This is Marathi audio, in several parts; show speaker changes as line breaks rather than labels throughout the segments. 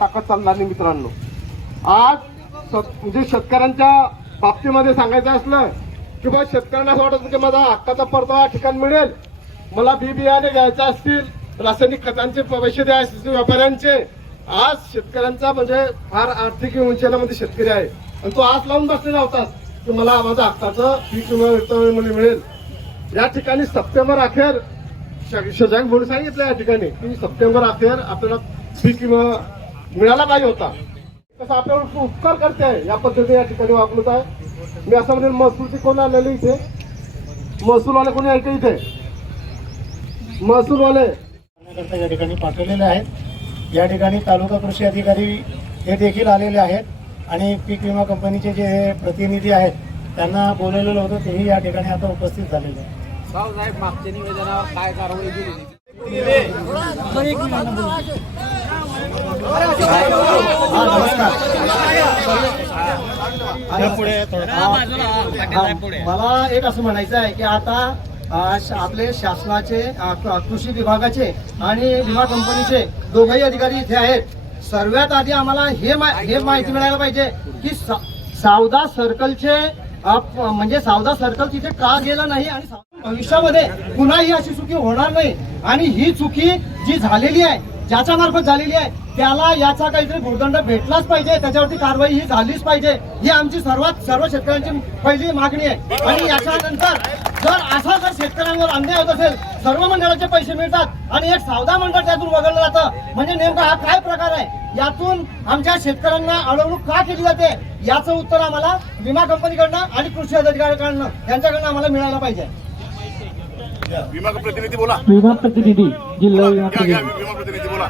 ताकद चालणार नाही मित्रांनो. आज स- म्हणजे शेतकऱ्यांच्या बाबतीमध्ये सांगायचं असलं की बा शेतकऱ्यांना असं वाटत की माझा हक्काचा परतावा ठिकाण मिळेल. मला बी बियाणे घ्यायचे असतील रासायनिक खतांचे पैसे द्यायचे असतील व्यापाऱ्यांचे. आज शेतकऱ्यांचा म्हणजे फार आर्थिक उंचेलामध्ये शेतकरी आहे. आणि तो आज लावून बसलेला होता की मला माझा हक्काचं पीक मिळेल. या ठिकाणी सप्टेंबर अखेर शशांक म्हणून सांगितलं या ठिकाणी की सप्टेंबर अखेर आपल्याला पीक विमा मिळाला पाहिजे होता. तसं आपल्यावर उपकार करते आहे या पद्धतीने या ठिकाणी वापरत आहे. मी असं म्हणेल महसूलचे कोण आलेले इथे? महसूलवाले कोणी ऐकले इथे? महसूलवाले?
या ठिकाणी पाठवलेले आहेत. या ठिकाणी तालुका कृषी अधिकारी हे देखील आलेले आहेत आणि पीक विमा कंपनीचे जे प्रतिनिधी आहेत त्यांना बोलवलेलं होतं तेही या ठिकाणी आता उपस्थित झालेले आहेत.
साहेब मागच्या निवेदनावर काय कारवाई केली?
हा, नमस्कार हा, मला एक असं म्हणायचं आहे की आता आपले शासनाचे कृषी विभागाचे आणि विमा कंपनीचे दोघंही अधिकारी इथे आहेत. सर्वात आधी आम्हाला हे हे माहिती मिळायला पाहिजे की सावदा सर्कलचे म्हणजे सावदा सर्कल तिथे का गेला नाही आणि भविष्यामध्ये पुन्हा ही अशी चुकी होणार नाही. आणि ही चुकी जी झालेली आहे ज्याच्या मार्फत झालेली आहे त्याला याचा काहीतरी भूर्दंड भेटलाच पाहिजे त्याच्यावरती कारवाई ही झालीच पाहिजे ही आमची सर्वात सर्व शेतकऱ्यांची पहिली मागणी आहे. आणि याच्यानंतर जर असा जर शेतकऱ्यांवर अन्याय होत असेल सर्व मंडळाचे पैसे मिळतात आणि एक सावधा मंडळ त्यातून वगळलं जातं. म्हणजे नेमका हा काय प्रकार आहे? यातून आमच्या शेतकऱ्यांना अडवणूक का केली जाते? याचं उत्तर आम्हाला विमा कंपनीकडनं आणि कृषी अधिकाऱ्यांकडनं यांच्याकडनं आम्हाला मिळायला पाहिजे.
विमा प्रतिनिधी बोला.
विमा प्रतिनिधी जिल्हा विमा प्रतिनिधी.
बोला.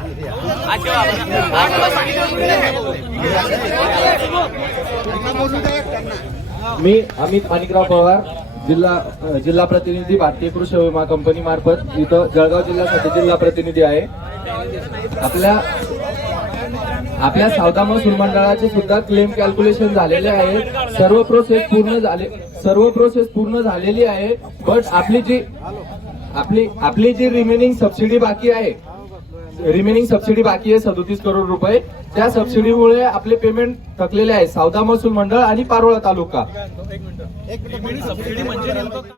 मी अमित माणिकराव पवार जिल्हा जिल्हा प्रतिनिधी भारतीय कृषी विमा कंपनी मार्फत इथं जळगाव जिल्ह्यासाठी जिल्हा प्रतिनिधी आहे. आपल्या आपल्या सावधा महसूल मंडळाचे सुद्धा क्लेम कॅल्क्युलेशन झालेले आहे. सर्व प्रोसेस पूर्ण झाले सर्व प्रोसेस पूर्ण झालेली आहे. बट आपली जी आपली आपली जी रिमेनिंग सबसिडी बाकी आहे रिमेनिंग सबसिडी बाकी आहे सदोतीस करोड रुपये. त्या सबसिडीमुळे आपले पेमेंट थकलेले आहे. सावधा महसूल मंडळ आणि पारोळा तालुका.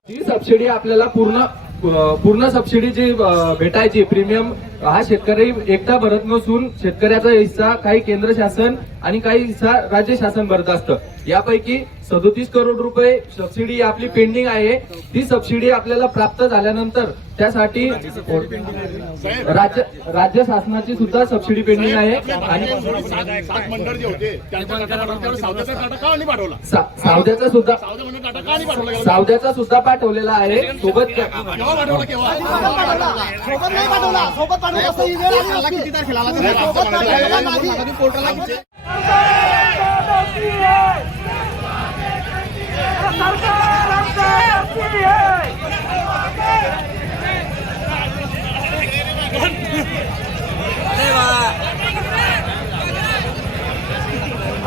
ही सबसिडी आपल्याला पूर्ण पूर्ण सबसिडी जी भेटायची प्रीमियम हा शेतकरी एकटा भरत नसून शेतकऱ्याचा हिस्सा काही केंद्र शासन आणि काही हिस्सा राज्य शासन भरत असतं. यापैकी सदोतीस करोड रुपये सबसिडी आपली पेंडिंग आहे ती सबसिडी आपल्याला प्राप्त झाल्यानंतर त्यासाठी राज्य राज्य शासनाची सुद्धा सबसिडी पेंडिंग आहे आणि
सात मंडळ जे होते त्यांचा डाटा पाठवला त्यावेळेस सावधाचा डाटा का नाही पाठवला
सा- सावध्याचा सुद्धा
सावधा म्हणजे डाटा का नाही पाठवला
सावध्याचा सुद्धा पाठवलेला आहे सोबत
केव्हा पाठवला केव्हा
सोबत नाही पाठवला सोबत पाठवला असं ही वेळ आली नसती. सोबत पाठवलेला नाही.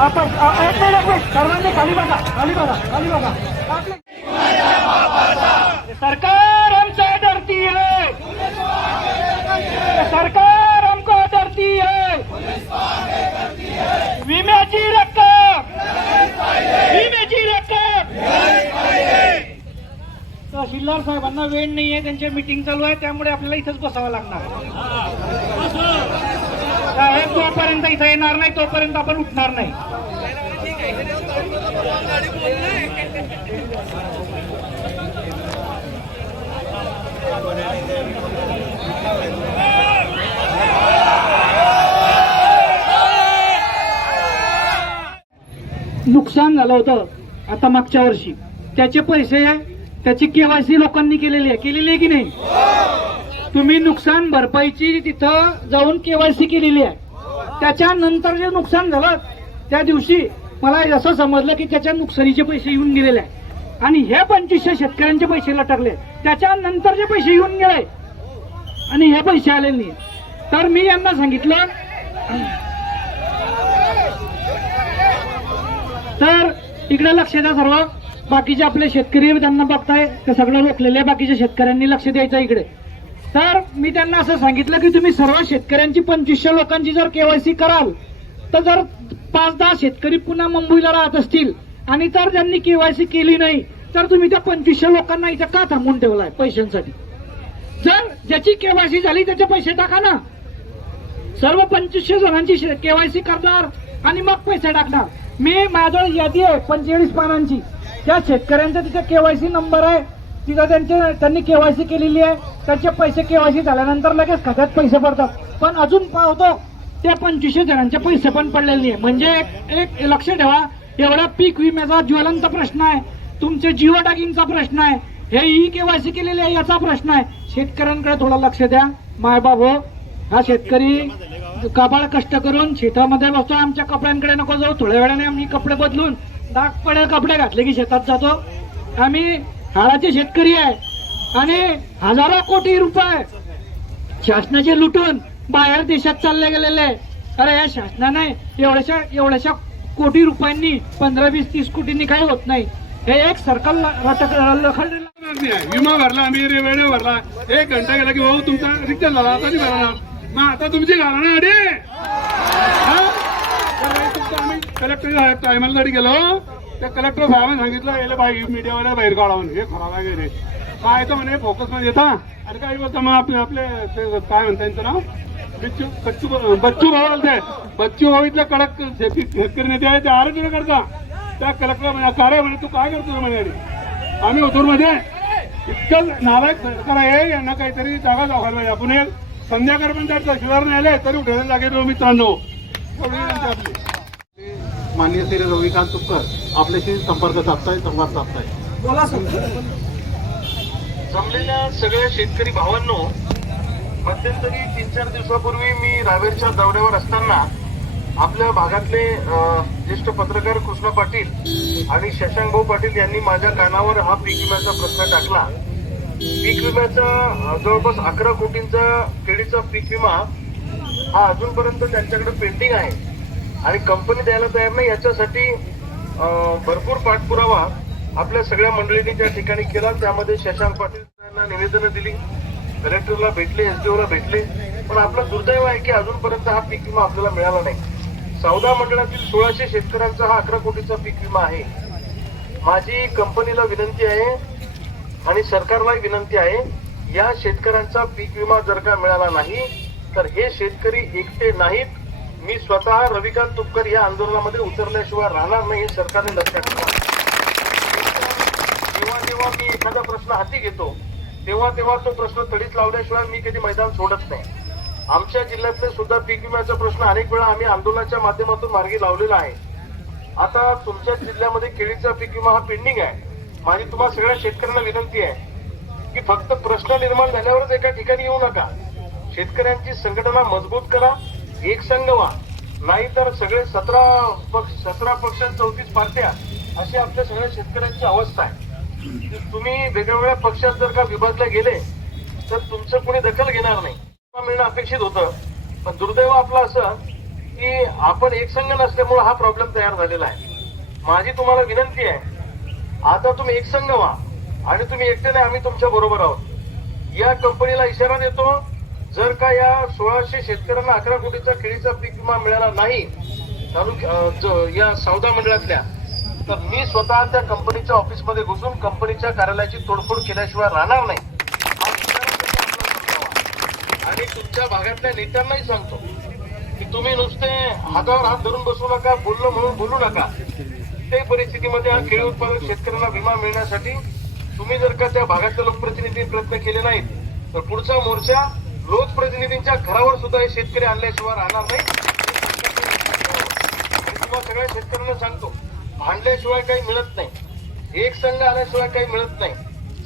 आपण एक मिनिट, एक मिनिट. सर्वांनी खाली बघा खाली बघा खाली बघा सरकार हमसे डरती है सरकार हमको डरती है विम्याची रक्कम विम्याची रक्कम तहसीलदार साहेबांना वेळ नाहीये त्यांच्या मीटिंग चालू आहे त्यामुळे आपल्याला इथंच बसावं लागणार साहेब जोपर्यंत इथं येणार नाही तोपर्यंत आपण उठणार नाही. नुकसान झालं होतं आता मागच्या वर्षी. त्याचे पैसे त्याची केवायसी लोकांनी केलेली आहे. केलेली आहे की नाही? तुम्ही नुकसान भरपाईची तिथं जाऊन केवायसी केलेली आहे. त्याच्यानंतर जे नुकसान झालं त्या दिवशी मला असं समजलं की त्याच्या नुकसानीचे पैसे येऊन गेलेले आहे. आणि हे पंचवीसशे शेतकऱ्यांचे पैसे लटकले. त्याच्यानंतर जे पैसे येऊन गेले आणि हे पैसे आले नाही. तर मी यांना सांगितलं तर इकडे लक्ष द्या सर्व. बाकीचे आपले शेतकरी त्यांना बघताय ते सगळं रोखलेलं आहे बाकीच्या शेतकऱ्यांनी लक्ष द्यायचं इकडे. तर मी त्यांना असं सांगितलं की तुम्ही सर्व शेतकऱ्यांची पंचवीसशे लोकांची जर केवायसी कराल तर जर पाच दहा शेतकरी पुन्हा मुंबईला राहत असतील आणि तर त्यांनी केवायसी केली नाही तर तुम्ही त्या पंचवीसशे लोकांना इथं का थांबून ठेवलाय पैशांसाठी? जर ज्याची केवायसी झाली त्याचे पैसे टाका ना. सर्व पंचवीसशे जणांची केवायसी करणार आणि मग पैसे टाकणार. मी माझं यादी आहे पंचेचाळीस पानांची. त्या शेतकऱ्यांचा तिचा केवायसी नंबर आहे तिथं त्यांच्या त्यांनी केवायसी केलेली आहे. त्यांचे पैसे केवायसी झाल्यानंतर लगेच खात्यात पैसे पडतात. पण अजून पाहतो त्या पंचवीसशे जणांचे पैसे पण पडलेले नाही म्हणजे एक एक लक्ष ठेवा एवढा पीक विम्याचा ज्वलंत प्रश्न आहे. तुमचे जिओ टॅगिंगचा प्रश्न आहे. हे ई केवायसी केलेले आहे याचा प्रश्न आहे. शेतकऱ्यांकडे थोडं लक्ष द्या. माय हो हा शेतकरी कपाळ कष्ट करून शेतामध्ये बसतो आमच्या कपड्यांकडे नको जाऊ. थोड्या वेळाने आम्ही कपडे बदलून डाग पडे कपडे घातले की शेतात जातो. आम्ही हाडाचे शेतकरी आहे आणि हजारो कोटी रुपये शासनाचे लुटून बाहेर देशात चालले गेलेले आहे. अरे या शासनाने एवढ्याशा एवढ्याशा कोटी रुपयांनी पंधरा वीस तीस कोटींनी काही होत नाही. हे एक सर्कल
विमा भरला आम्ही रेवेन्यू भरला. एक घंटा गेला की भाऊ तुमचा रिक्षा झाला आता नाही भरणार. मग आता तुमची घालणार अडे आम्ही कलेक्टर टायमाला जरी गेलो त्या कलेक्टर साहेबांनी सांगितलं याला बाई मीडियावाल्या बाहेर काढा म्हणे. हे खराब आहे रे. काय तर म्हणे? फोकसमध्ये येता. आणि काय बोलता मग आपले आपले ते काय म्हणता त्यांचं नाव? बिच्चू बच्चू बच्चू भाऊ बोलते बच्चू भाऊ इथल्या कडक शेती शेतकरी नेते आहे ते आरोग्य करता. त्या कलेक्टर म्हणे कार्य म्हणे? तू काय करतो म्हणे आम्ही होतो मध्ये इतकं नालायक सरकार आहे यांना काहीतरी जागा दाखवायला पाहिजे. आपण संध्याकाळ पण संध्याकाळपर्यंत जर नाही आले तरी उठायला लागेल मित्रांनो. एवढी आपली.
माननीय श्री रविकांत तुपकर आपल्याशी संपर्क साधताय संवाद साधताय.
जमलेल्या सगळ्या शेतकरी भावांनो मध्यंतरी तीन चार दिवसापूर्वी मी रावेरच्या दौऱ्यावर असताना आपल्या भागातले ज्येष्ठ पत्रकार कृष्णा पाटील आणि शशांक भाऊ पाटील यांनी माझ्या कानावर हा पीक विम्याचा प्रश्न टाकला. पीक विम्याचा जवळपास अकरा कोटींचा केळीचा पीक विमा हा अजूनपर्यंत त्यांच्याकडे पेंडिंग आहे. आणि कंपनी द्यायला तयार नाही याच्यासाठी भरपूर पाठपुरावा आपल्या सगळ्या मंडळींनी त्या ठिकाणी केला. त्यामध्ये शशांक पाटील यांना निवेदनं दिली कलेक्टरला भेटले एसडीओला भेटले. पण आपलं दुर्दैव आहे की अजूनपर्यंत हा पीक विमा आपल्याला मिळाला नाही. सौदा मंडळातील सोळाशे शेतकऱ्यांचा हा अकरा कोटीचा पीक विमा आहे. माझी कंपनीला विनंती आहे आणि सरकारलाही विनंती आहे या शेतकऱ्यांचा पीक विमा जर का मिळाला नाही तर हे शेतकरी एकटे नाहीत. मी स्वतः रविकांत तुपकर या आंदोलनामध्ये उतरल्याशिवाय राहणार नाही हे सरकारने लक्षात ठेवा जेव्हा जेव्हा मी एखादा प्रश्न हाती घेतो तेव्हा तेव्हा तो प्रश्न तडीत लावल्याशिवाय मी कधी मैदान सोडत नाही. आमच्या जिल्ह्यातले सुद्धा पीक विम्याचा प्रश्न अनेक वेळा आम्ही आंदोलनाच्या माध्यमातून मार्गी लावलेला आहे. आता तुमच्या जिल्ह्यामध्ये केळीचा पीक विमा हा पेंडिंग आहे. माझी तुम्हाला सगळ्या शेतकऱ्यांना विनंती आहे की फक्त प्रश्न निर्माण झाल्यावरच एका ठिकाणी येऊ नका. शेतकऱ्यांची संघटना मजबूत करा. एक संघ व्हा नाहीतर सगळे सतरा पक्ष सतरा पक्ष चौतीस पार्ट्या अशी आपल्या सगळ्या शेतकऱ्यांची अवस्था आहे. तुम्ही वेगवेगळ्या पक्षात जर का विभागले गेले तर तुमचं कोणी दखल घेणार नाही. मिळणं अपेक्षित होतं. पण दुर्दैव आपलं असं की आपण एक संघ नसल्यामुळे हा प्रॉब्लेम तयार झालेला आहे. माझी तुम्हाला विनंती आहे आता तुम्ही एक संघ व्हा आणि तुम्ही एकटे नाही आम्ही तुमच्या बरोबर आहोत. या कंपनीला इशारा देतो जर का या सोळाशे शेतकऱ्यांना अकरा कोटीचा केळीचा पीक विमा मिळाला नाही तालुक्या या सौदा मंडळातल्या तर मी स्वतः त्या कंपनीच्या ऑफिसमध्ये घुसून कंपनीच्या कार्यालयाची तोडफोड केल्याशिवाय राहणार नाही. आणि तुमच्या भागातल्या नेत्यांनाही सांगतो की तुम्ही नुसते हातावर हात धरून बसू नका बोललो म्हणून बोलू नका. ते परिस्थितीमध्ये हा केळी उत्पादक शेतकऱ्यांना विमा मिळण्यासाठी तुम्ही जर का त्या भागातल्या लोकप्रतिनिधी प्रयत्न केले नाहीत तर पुढचा मोर्चा लोकप्रतिनिधींच्या घरावर सुद्धा हे शेतकरी आणल्याशिवाय राहणार नाही. तुम्हाला सगळ्या शेतकऱ्यांना सांगतो भांडल्याशिवाय काही मिळत नाही. एक संघ आल्याशिवाय काही मिळत नाही.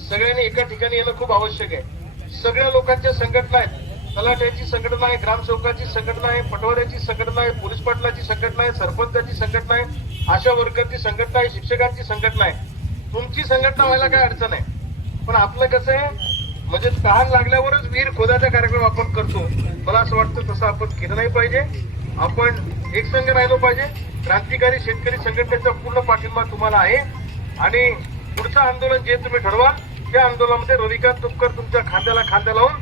सगळ्यांनी एका ठिकाणी येणं खूप आवश्यक आहे. सगळ्या लोकांच्या संघटना आहेत. तलाट्याची संघटना आहे ग्रामसेवकाची संघटना आहे पटवाऱ्याची संघटना आहे पोलीस पाटलाची संघटना आहे सरपंचाची संघटना आहे आशा वर्करची संघटना आहे शिक्षकांची संघटना आहे. तुमची संघटना व्हायला काय अडचण आहे? पण आपलं कसं आहे? म्हणजे तहान लागल्यावरच विहीर खोदाचा कार्यक्रम आपण करतो. मला असं वाटतं तसं आपण केलं नाही पाहिजे. आपण एकसंघ राहिलो पाहिजे. क्रांतिकारी शेतकरी संघटनेचा पूर्ण पाठिंबा तुम्हाला आहे. आणि पुढचं आंदोलन जे तुम्ही ठरवाल त्या आंदोलनामध्ये रविकांत तुपकर तुमच्या खांद्याला खांद्या लावून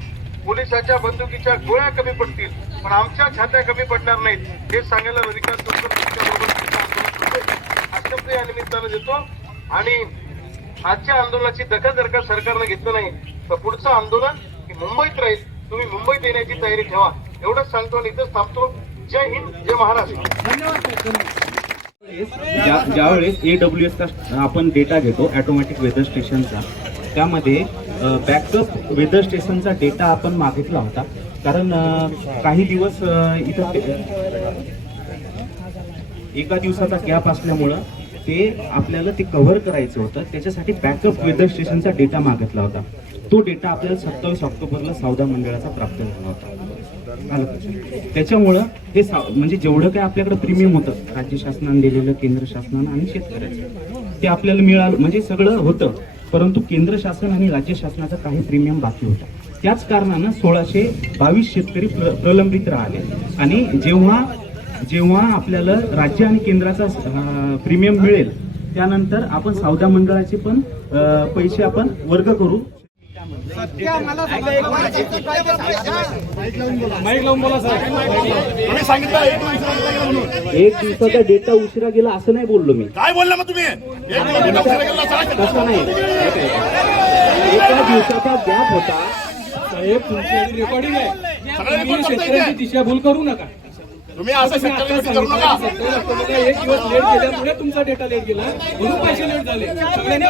पोलिसाच्या बंदुकीच्या गोळ्या कमी पडतील. पण आमच्या छात्या कमी पडणार नाहीत. हे सांगायला रविकांत तुपकर तुमच्याबरोबर या निमित्तानं देतो. आणि आजच्या आंदोलनाची दखल जर का सरकारनं घेतलं नाही. तर पुढचं आंदोलन मुंबईत राहील. तुम्ही मुंबईत येण्याची तयारी ठेवा. एवढंच सांगतो आणि इथंच थांबतो. जय हिंद जय महाराष्ट्र.
ज्या ज्यावेळेस ए डब्ल्यू एसचा आपण डेटा घेतो ॲटोमॅटिक वेदर स्टेशनचा त्यामध्ये बॅकअप वेदर स्टेशनचा डेटा आपण मागितला होता. कारण काही दिवस इथं एका दिवसाचा गॅप असल्यामुळं ते आपल्याला ते कव्हर करायचं होतं. त्याच्यासाठी बॅकअप वेदर स्टेशनचा डेटा मागितला होता. तो डेटा आपल्याला सत्तावीस ऑक्टोबरला सावदा मंडळाचा प्राप्त झाला होता. त्याच्यामुळं हे साव म्हणजे जेवढं काय आपल्याकडे प्रीमियम होतं राज्य शासनाने दिलेलं केंद्र शासनानं आणि शेतकऱ्याचं ते आपल्याला मिळालं. म्हणजे सगळं होतं परंतु केंद्र शासन आणि राज्य शासनाचा काही प्रीमियम बाकी होता. त्याच कारणानं सोळाशे बावीस शेतकरी प्र- प्रलंबित राहिले. आणि जेव्हा जेव्हा आपल्याला राज्य आणि केंद्राचा प्रीमियम मिळेल त्यानंतर आपण सावधा मंडळाचे पण पैसे आपण वर्ग करू एक दिवसाचा डेटा उशिरा गेला असं नाही बोललो मी.
काय बोलला मग तुम्ही?
तसं नाही. एका दिवसाचा गॅप होता.
साहेब तुमची रेकॉर्डिंग आहे. शेतकऱ्यांची दिशाभूल करू नका.
तुम्ही असं
एक दिवस लेट गेल्यामुळे तुमचा डेटा लेट गेला. म्हणून पैसे लेट झाले. सगळ्यांनी